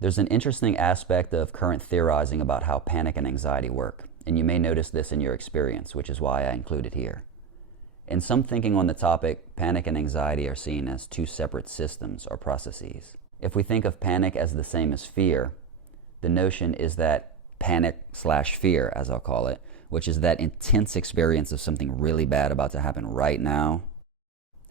There's an interesting aspect of current theorizing about how panic and anxiety work, and you may notice this in your experience, which is why I include it here. In some thinking on the topic, panic and anxiety are seen as two separate systems or processes. If we think of panic as the same as fear, the notion is that panic/fear, as I'll call it, which is that intense experience of something really bad about to happen right now,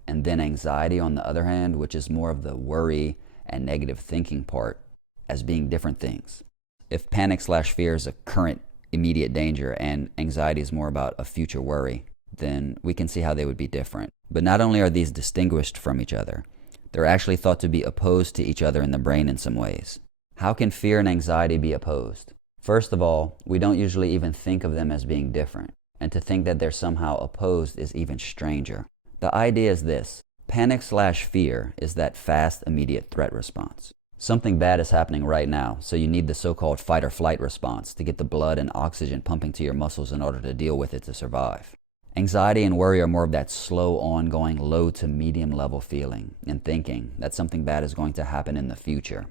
and then anxiety, on the other hand, which is more of the worry and negative thinking part, as being different things. If panic/fear is a current immediate danger and anxiety is more about a future worry, then we can see how they would be different. But not only are these distinguished from each other, they're actually thought to be opposed to each other in the brain in some ways. How can fear and anxiety be opposed? First of all, we don't usually even think of them as being different, and to think that they're somehow opposed is even stranger. The idea is this: panic/fear is that fast, immediate threat response. Something bad is happening right now, so you need the so-called fight or flight response to get the blood and oxygen pumping to your muscles in order to deal with it to survive. Anxiety and worry are more of that slow, ongoing, low to medium level feeling and thinking that something bad is going to happen in the future.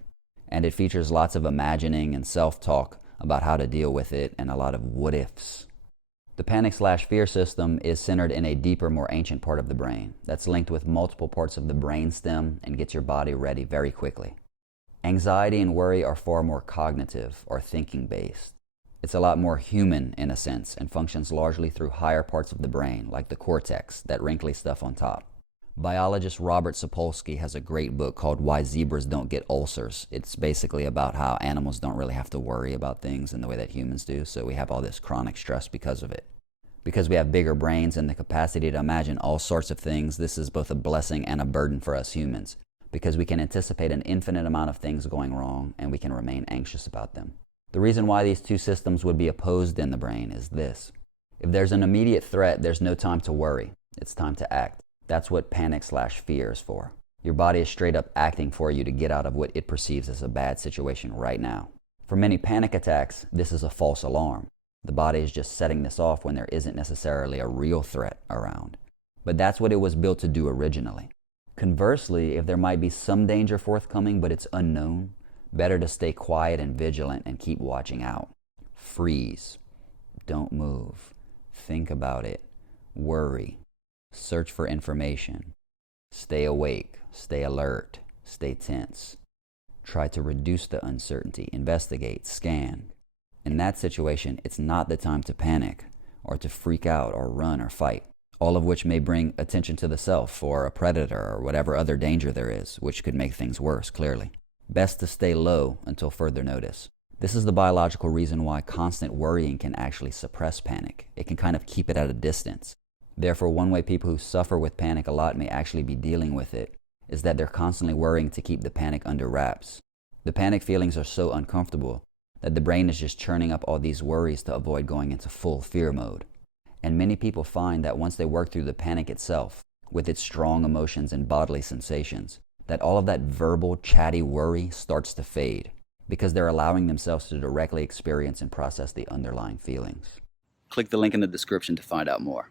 And it features lots of imagining and self-talk about how to deal with it and a lot of what-ifs. The panic/fear system is centered in a deeper, more ancient part of the brain that's linked with multiple parts of the brainstem and gets your body ready very quickly. Anxiety and worry are far more cognitive or thinking-based. It's a lot more human in a sense and functions largely through higher parts of the brain, like the cortex, that wrinkly stuff on top. Biologist Robert Sapolsky has a great book called Why Zebras Don't Get Ulcers. It's basically about how animals don't really have to worry about things in the way that humans do, so we have all this chronic stress because of it. Because we have bigger brains and the capacity to imagine all sorts of things, this is both a blessing and a burden for us humans, because we can anticipate an infinite amount of things going wrong and we can remain anxious about them. The reason why these two systems would be opposed in the brain is this: if there's an immediate threat, there's no time to worry. It's time to act. That's what panic/fear is for. Your body is straight up acting for you to get out of what it perceives as a bad situation right now. For many panic attacks, this is a false alarm. The body is just setting this off when there isn't necessarily a real threat around. But that's what it was built to do originally. Conversely, if there might be some danger forthcoming but it's unknown, better to stay quiet and vigilant and keep watching out. Freeze. Don't move. Think about it. Worry. Search for information. Stay awake. Stay alert. Stay tense. Try to reduce the uncertainty. Investigate. Scan. In that situation, it's not the time to panic or to freak out or run or fight, all of which may bring attention to the self or a predator or whatever other danger there is, which could make things worse, clearly. Best to stay low until further notice. This is the biological reason why constant worrying can actually suppress panic. It can kind of keep it at a distance. Therefore, one way people who suffer with panic a lot may actually be dealing with it is that they're constantly worrying to keep the panic under wraps. The panic feelings are so uncomfortable that the brain is just churning up all these worries to avoid going into full fear mode. And many people find that once they work through the panic itself, with its strong emotions and bodily sensations, that all of that verbal, chatty worry starts to fade because they're allowing themselves to directly experience and process the underlying feelings. Click the link in the description to find out more.